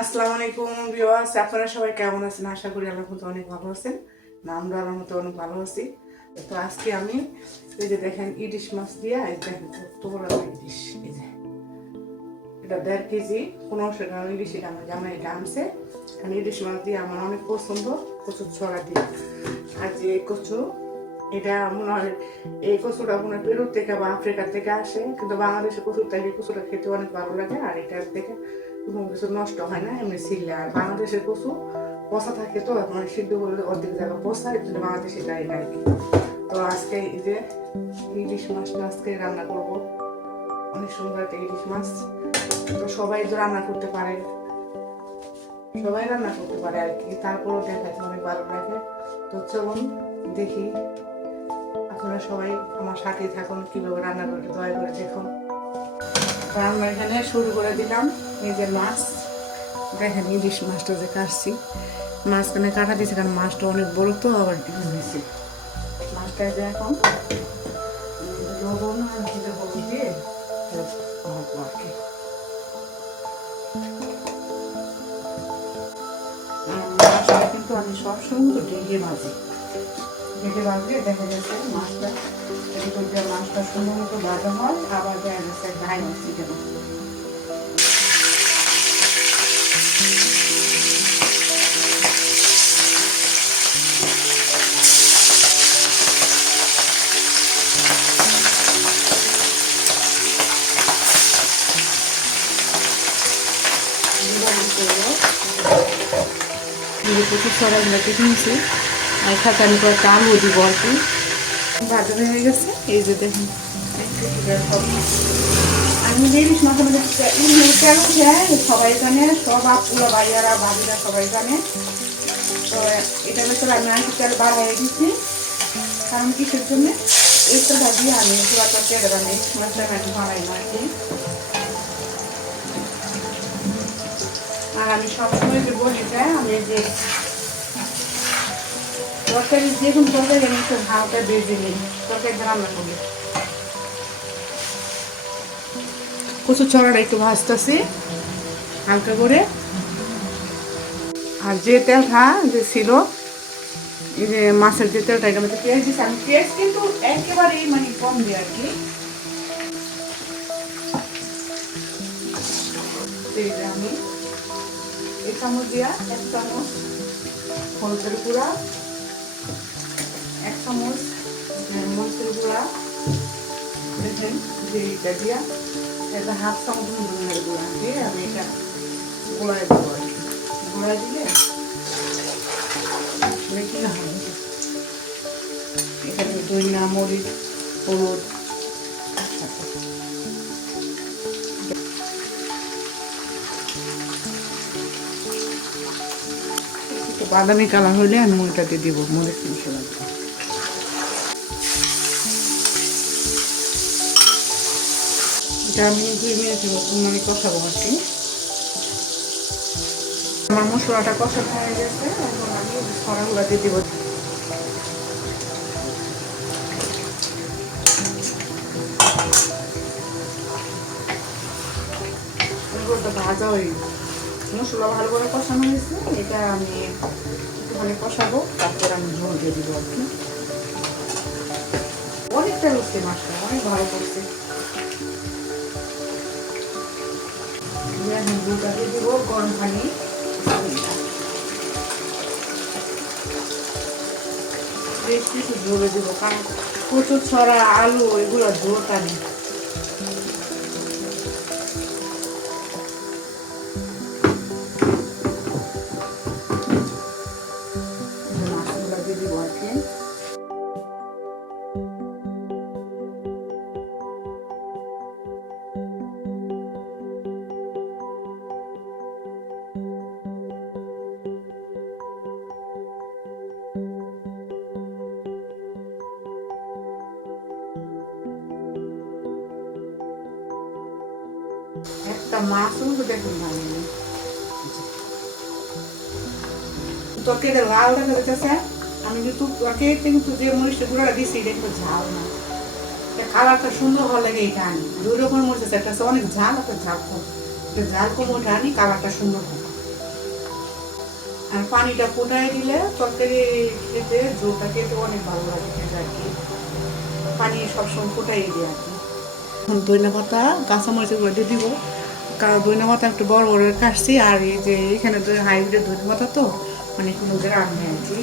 আসসালামু আলাইকুম ভিউয়ার্স, আপনারা সবাই কেমন আছেন? আশা করি আল্লাহর মতো অনেক ভালো আছেন। না, আমরা আল্লাহর মতো অনেক ভালো আছি। তো আজকে আমি এই যে দেখেন ইলিশ মাছ দিয়ে দেখেন কত বড় ইলিশ এটা দেড় কেজি, পনেরোশো গ্রাম ইলিশ এটা আমার জামাই আনছে। কারণ ইলিশ মাছ দিয়ে আমার অনেক পছন্দ, কচুর ছড়া দিয়ে। আর যে কচু, এটা মনে হয় এই কচুটা মনে পেরুর থেকে বা আফ্রিকা থেকে আসে, কিন্তু বাংলাদেশের কচুর থেকে কচুটা খেতে অনেক ভালো লাগে, আর এটার থেকে কোনো কিছু নষ্ট হয় না, এমনি ছিলে আর বাংলাদেশের কচু পচা থাকে তো মানে সিদ্ধ করলে অর্ধেক জায়গা পচা এই জন্য বাংলাদেশে গাড়ি নাই তো আজকে এই যে ইলিশ মাছটা আজকে রান্না করব। অনেক সুন্দর একটা ইলিশ মাছ। তো সবাই তো রান্না করতে পারে। সবাই রান্না করতে পারে আর কি। তারপরেও দেখাতে অনেক ভালো লাগে। তো চলুন দেখি। আপনারা সবাই আমার সাথে থাকুন, কীভাবে রান্না করতে দয়া করে দেখুন। রান্না এখানে শুরু করে দিলাম এই যে মাছ। দেখেন ইলিশ মাছটা যে কাটছি। মাঝখানে কাটা দিয়েছে কারণ মাছটা অনেক বড় তো, আবার হয়েছে মাছটা যে এখন মাছটা কিন্তু আমি সবসময় ঢেকে ভাজি। ঢেকে ভাজলে দেখা যাচ্ছে মাছটা এদিকে যে মাছটা সুন্দর মতো ভাজা হয়, আবার দেখা যাচ্ছে গায়ে হচ্ছে যেন প্রচুর সরাগুলো কেটে নিয়েছি আমি কয়েকটা আলু দিব আর ভাজা হয়ে গেছে, এই যে দেখুন। আমি ইলিশ মাছ সবাই জানে সবাই জানে। তো এটার ভেতরে আমি আগে তেল বাড়াই দিচ্ছি কারণ কিসের জন্য? এই তেলটা দিয়ে আমি বানাই ইলিশ মাছটা আমি আর আমি সবসময় যে বলি যে, আমি যে তরকারি যে কোনো তরকারি আমি একটু হালকা বেজে নিই তরকারি রান্না করি। কচু ছড়াটা একটু ভাজতেছি, হালকা করে। আর যে তেলটা যে ছিল, এই যে মাছের যে তেলটা এটা মধ্যে পেঁয়াজ দিচ্ছি আমি পেঁয়াজ কিন্তু একেবারেই মানে কম দিই আর কি। আমি, এই চামচ দিয়া এক চামচ হলুদের গুঁড়া। এটা দিয়া একটা হাফ চামচ ধনের গুঁড়া দিয়ে আমি এটা গোড়ায় দেবো গোড়ায় দিলে না হবে এখানে দইনা মরিচ, হলুদ বাদামি কালার হলে আমি দিয়ে দিব মরিচ মশলা এটা আমি দুই মিনিট মানে কষাবো আর কি। আমার মশলাটা কষানো হয়ে গেছে, এখন আমি দিয়ে দিব। ভাজা হয়ে মশলা ভালো করে কষানো হয়েছে, এটা আমি একটুখানি কষাবো, তারপর আমি ঝোল দিয়ে দিব আর কি। অনেকটা রুচি মাছটা অনেক ভালো করছে। দিয়ে নিম্বুটাকে দিব গরম পানি। বেশ কিছু দিব, কারণ প্রচুর ছড়া, আলু, এগুলো ঝোল টানে। একটা মাছও তো দেখুন ভালো তরকারিটা লাল দেখা যাচ্ছে আমি কিন্তু তরকারিতে কিন্তু যে মরিচটা গুঁড়া দিয়েছি, এটা কিন্তু ঝাল না। কালারটা সুন্দর ভালো লাগে এটা আনি দুই রকমের মরিচ আছে, একটা অনেক ঝাল, একটা ঝাল কম। ঝাল কম ওটা আনি কালারটা সুন্দর হয়। আর পানিটা ফোটায় দিলে তরকারি খেতে, ঝোলটা খেতে অনেক ভালো লাগে খেতে আর কি। পানি সবসময় ফোটাই দিই আর কি। দইনা পাতা কাঁচামরিচগুলো দিয়ে দিব। দইনা পাতা একটু বড় বড় কাটছি আর এই যে এখানে তো হাইব্রিড দইনা পাতা তো মানে কোনো গ্রামে আর কি।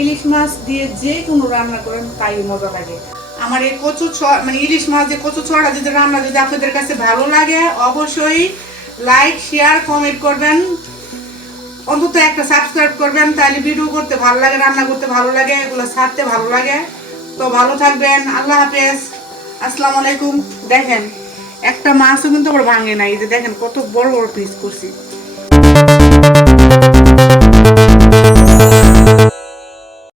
ইলিশ মাছ দিয়ে যে কোনো রান্না করেন, তাই মজা লাগে আমার এই কচু মানে ইলিশ মাছ যে কচু ছড়া যদি রান্না যদি আপনাদের কাছে ভালো লাগে, অবশ্যই লাইক শেয়ার কমেন্ট করবেন। অন্তত একটা সাবস্ক্রাইব করবেন, তাহলে ভিডিও করতে ভালো লাগে, রান্না করতে ভালো লাগে, এগুলো ছাড়তে ভালো লাগে। তো ভালো থাকবেন, আল্লাহ হাফেজ। আসসালাম আলাইকুম। দেখেন, একটা মাছও কিন্তু আবার ভাঙে নাই যে দেখেন কত বড় বড় পিস করছি।